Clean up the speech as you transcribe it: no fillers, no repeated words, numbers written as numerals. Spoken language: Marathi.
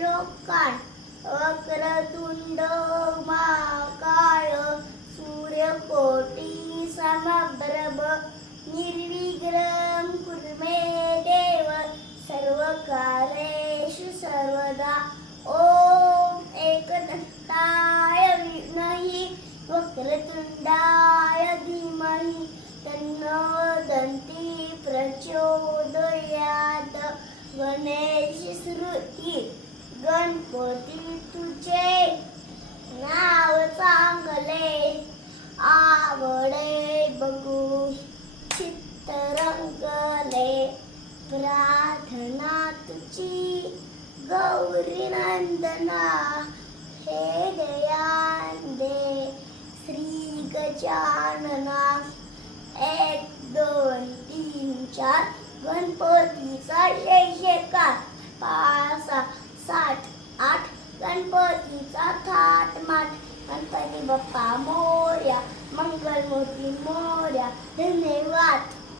श्लोकान वक्रतुंड महाकाय सूर्यकोटि समप्रभ निर्विघ्नं कुरु मे देव सर्वकार्येषु सर्वदा ओम एकदंताय विद्महे वक्रतुंडाय धीमहि तन्नो दन्ति प्रचोदयात् गणेश श्रुती गणपती तुझे नाव चांगले आवडे बघू चित्त रंगले प्रार्थना तुझी गौरी नंदना हे दयानंदे श्री गजानना 1 2 3 4 गणपतीचा जय जयकार 5 6 7 8 गणपतीचा थाट माट गणपती बाप्पा मोरया मंगलमूर्ती मोरया धन्यवाद.